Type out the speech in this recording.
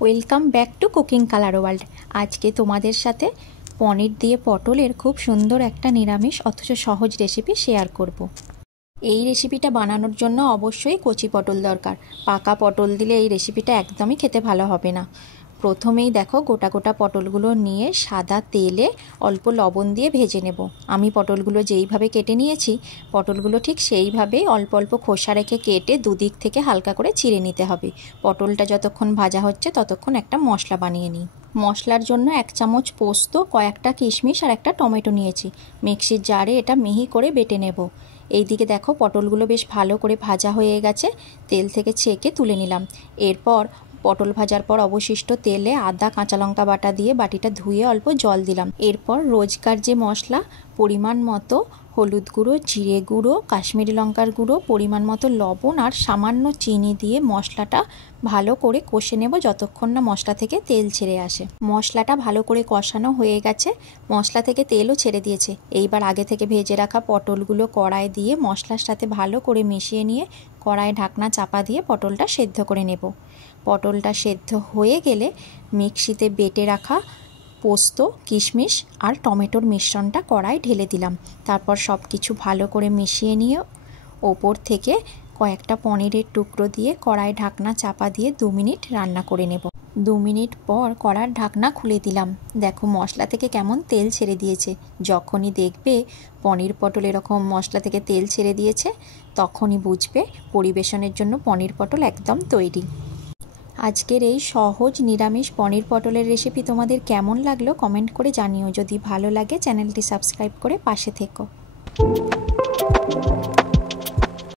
Welcome back to cooking colour world. আজকে তোমাদের সাথে পনির দিয়ে পটলের খুব সুন্দর একটা নিরামিষ অথচ সহজ রেসিপি শেয়ার করব। এই রেসিপিটা বানানোর জন্য অবশ্যই কচি পটল দরকার। পাকা পটল দিলে এই রেসিপিটা একদমই খেতে ভালো হবে না। প্রথমেই দেখো গোটা গোটা পটলগুলো নিয়ে সাদা তেলে অল্প লবণ দিয়ে ভেজে নেব। আমি পটলগুলো যেইভাবে কেটে নিয়েছি পটলগুলো ঠিক সেইভাবে অল্প অল্প খোসা রেখে কেটে দুদিক থেকে হালকা করে চিড়ে নিতে হবে। পটলটা যতক্ষণ ভাজা হচ্ছে ততক্ষণ একটা মশলা বানিয়ে নিই। মশলার জন্য 1 চামচ পোস্ত, কয়েকটা কিশমিশ আর একটা টমেটো নিয়েছি। মিক্সির জারে এটা মিহি করে বেটে নেব। এইদিকে দেখো পটলগুলো বেশ ভালো করে ভাজা হয়ে গেছে, তেল থেকে ছেঁকে তুলে নিলাম। এরপর পটল ভাজার পর অবশিষ্ট তেলে আদা কাঁচা লঙ্কা বাটা দিয়ে বাটিটা ধুয়ে অল্প জল দিলাম। এরপর রোজকার যে মশলা পরিমাণ মতো হলুদ গুঁড়ো, জিরে গুঁড়ো, কাশ্মীরি লঙ্কার গুঁড়ো, পরিমাণ মতো লবণ আর সামান্য চিনি দিয়ে মশলাটা ভালো করে কষে নেব যতক্ষণ না মশলা থেকে তেল ছেড়ে আসে। মশলাটা ভালো করে কষানো হয়ে গেছে, মশলা থেকে তেলও ছেড়ে দিয়েছে। এইবার আগে থেকে ভেজে রাখা পটলগুলো কড়াই দিয়ে মশলার সাথে ভালো করে মিশিয়ে নিয়ে কড়াই ঢাকনা চাপা দিয়ে পটলটা সেদ্ধ করে নেব। পটলটা সেদ্ধ হয়ে গেলে মিক্সিতে বেটে রাখা পোস্ত, কিশমিশ আর টমেটোর মিশ্রণটা কড়াই ঢেলে দিলাম। তারপর সব কিছু ভালো করে মিশিয়ে নিয়ে ওপর থেকে কয়েকটা পনিরের টুকরো দিয়ে কড়াই ঢাকনা চাপা দিয়ে 2 মিনিট রান্না করে নেব। 2 মিনিট পর কড়ার ঢাকনা খুলে দিলাম। দেখো মশলা থেকে কেমন তেল ছেড়ে দিয়েছে। যখনই দেখবে পনির পটল এরকম মশলা থেকে তেল ছেড়ে দিয়েছে তখনই বুঝবে পরিবেশনের জন্য পনির পটল একদম তৈরি। আজকের এই সহজ নিরামিষ পনির পটলের রেসিপি তোমাদের কেমন লাগলো কমেন্ট করে জানিও। যদি ভালো লাগে চ্যানেলটি সাবস্ক্রাইব করে পাশে থেকো।